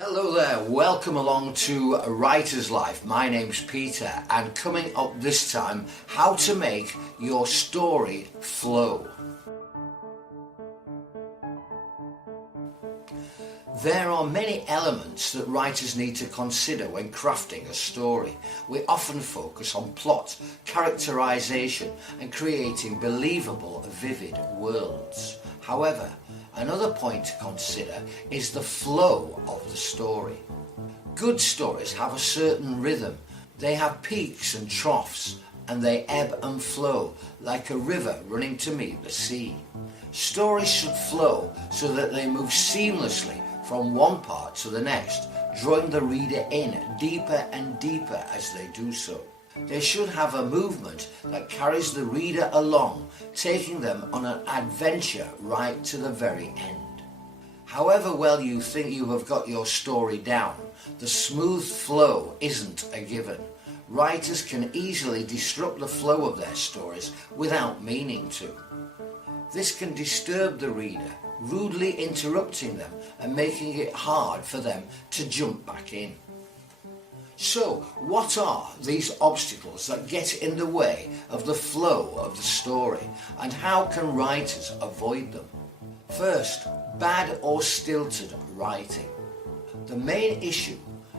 Hello there, welcome along to A Writer's Life. My name's Peter, and coming up this time, how to make your story flow. There are many elements that writers need to consider when crafting a story. We often focus on plot, characterization, and creating believable, vivid worlds. However, another point to consider is the flow of the story. Good stories have a certain rhythm. They have peaks and troughs, and they ebb and flow like a river running to meet the sea. Stories should flow so that they move seamlessly from one part to the next, drawing the reader in deeper and deeper as they do so. They should have a movement that carries the reader along, taking them on an adventure right to the very end. However well you think you have got your story down, the smooth flow isn't a given. Writers can easily disrupt the flow of their stories without meaning to. This can disturb the reader, rudely interrupting them and making it hard for them to jump back in. So, what are these obstacles that get in the way of the flow of the story, and how can writers avoid them? First, bad or stilted writing. The main issue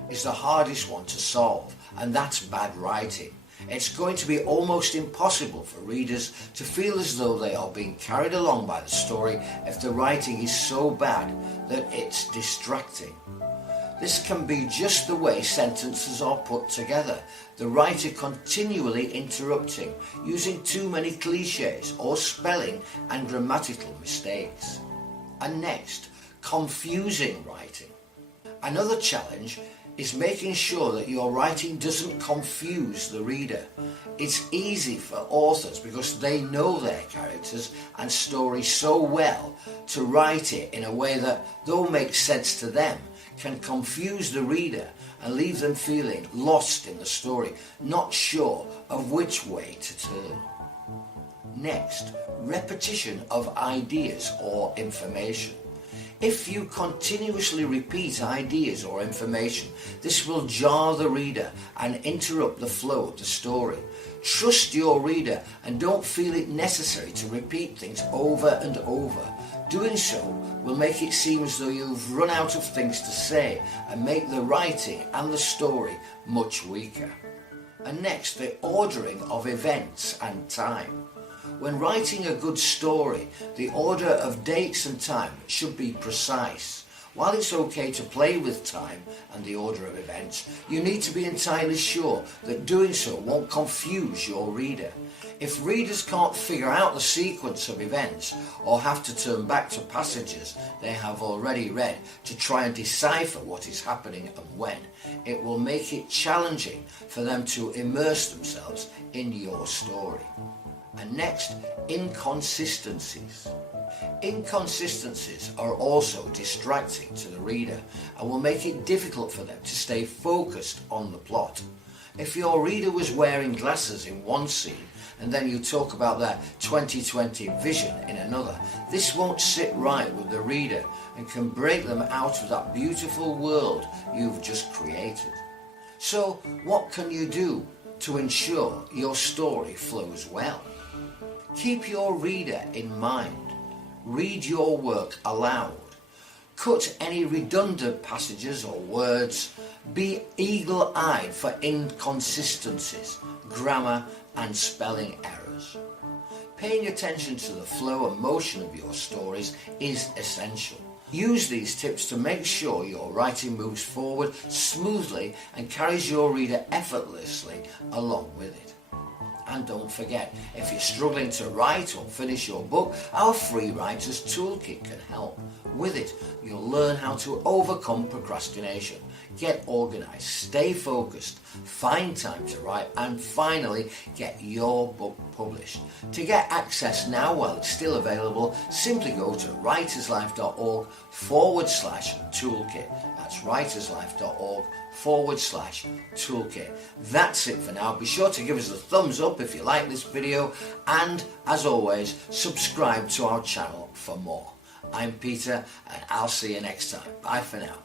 is the hardest one to solve, and that's bad writing. It's going to be almost impossible for readers to feel as though they are being carried along by the story if the writing is so bad that it's distracting. This can be just the way sentences are put together, the writer continually interrupting, using too many cliches or spelling and grammatical mistakes. And next, confusing writing. Another challenge is making sure that your writing doesn't confuse the reader. It's easy for authors, because they know their characters and story so well, to write it in a way that, though makes sense to them, can confuse the reader and leave them feeling lost in the story, not sure of which way to turn. Next, repetition of ideas or information. If you continuously repeat ideas or information, this will jar the reader and interrupt the flow of the story. Trust your reader and don't feel it necessary to repeat things over and over. Doing so will make it seem as though you've run out of things to say and make the writing and the story much weaker. And next, the ordering of events and time. When writing a good story, the order of dates and time should be precise. While it's okay to play with time and the order of events, you need to be entirely sure that doing so won't confuse your reader. If readers can't figure out the sequence of events, or have to turn back to passages they have already read to try and decipher what is happening and when, it will make it challenging for them to immerse themselves in your story. And next, inconsistencies. Inconsistencies are also distracting to the reader and will make it difficult for them to stay focused on the plot. If your reader was wearing glasses in one scene and then you talk about their 20/20 vision in another, this won't sit right with the reader and can break them out of that beautiful world you've just created. So, what can you do to ensure your story flows well? Keep your reader in mind. Read your work aloud. Cut any redundant passages or words. Be eagle-eyed for inconsistencies, grammar and spelling errors. Paying attention to the flow and motion of your stories is essential. Use these tips to make sure your writing moves forward smoothly and carries your reader effortlessly along with it. And don't forget, if you're struggling to write or finish your book, our free Writer's Toolkit can help. With it, you'll learn how to overcome procrastination, get organised, stay focused, find time to write, and finally get your book published. To get access now while it's still available, simply go to writerslife.org/toolkit. That's writerslife.org/toolkit. That's it for now. Be sure to give us a thumbs up if you like this video, and as always, subscribe to our channel for more. I'm Peter, and I'll see you next time. Bye for now.